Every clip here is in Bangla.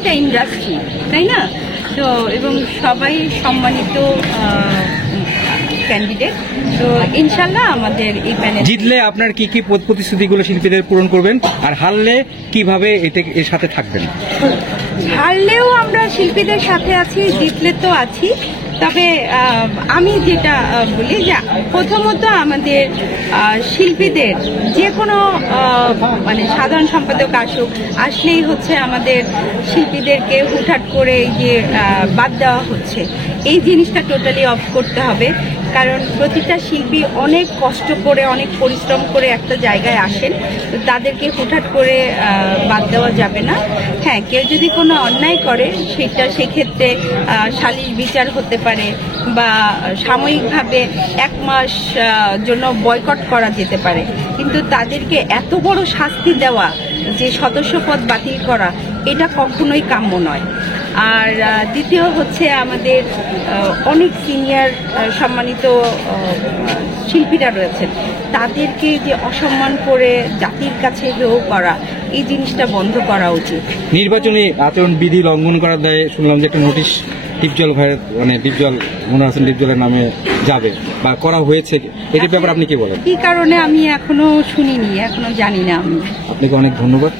একটা ইন্ডাস্ট্রি, তাই না? তো এবং সবাই সম্মানিত ক্যান্ডিডেট। তো ইনশাল্লাহ আমাদের এই প্যানেল জিতলে আপনার কি কি প্রতিশ্রুতিগুলো শিল্পীদের পূরণ করবেন, আর হারলে কিভাবে এর সাথে থাকবেন? হারলেও আমরা শিল্পীদের সাথে আছি, জিতলে তো আছি। তবে আমি যেটা বলি যে প্রথমত আমাদের শিল্পীদের যে কোনো মানে সাধারণ সম্পাদক আসলেই হচ্ছে আমাদের শিল্পীদেরকে হুটহাট করে যে বাদ দেওয়া হচ্ছে, এই জিনিসটা টোটালি অফ করতে হবে। কারণ প্রতিটা শিল্পী অনেক কষ্ট করে, অনেক পরিশ্রম করে একটা জায়গায় আসেন, তো তাদেরকে হুটহাট করে বাদ দেওয়া যাবে না। হ্যাঁ, কেউ যদি কোনো অন্যায় করে সেক্ষেত্রে সালিশ বিচার হতে পারে বা সাময়িকভাবে 1 মাস জন্য বয়কট করা যেতে পারে, কিন্তু তাদেরকে এত বড় শাস্তি দেওয়া যে সদস্যপদ বাতিল করা, এটা কখনোই কাম্য নয়। আর দ্বিতীয় হচ্ছে আমাদের অনেক সিনিয়র সম্মানিত শিল্পীরা রয়েছেন, তাদেরকে যে অসম্মান করে জাতির কাছে হেয় করা, এই জিনিসটা বন্ধ করা উচিত। নির্বাচনী আচরণ বিধি লঙ্ঘন করার দায়ে শুনলাম যে একটা নোটিশ ডিপজল ভাইয়ের মানে ডিপজল মনোয়ার হোসেন ডিপজলের নামে যাবে বা করা হয়েছে, এটির ব্যাপারে আপনি কি বলেন? কি কারণে আমি এখনো শুনিনি, এখনো জানি না। আমি আপনাকে অনেক ধন্যবাদ।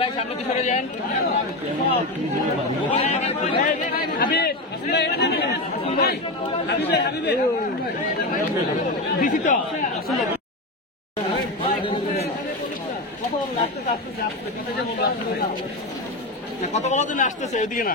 ভাই সামনে তো সরে যান। কত বড় দিন আসতেছে ওইদিকে না।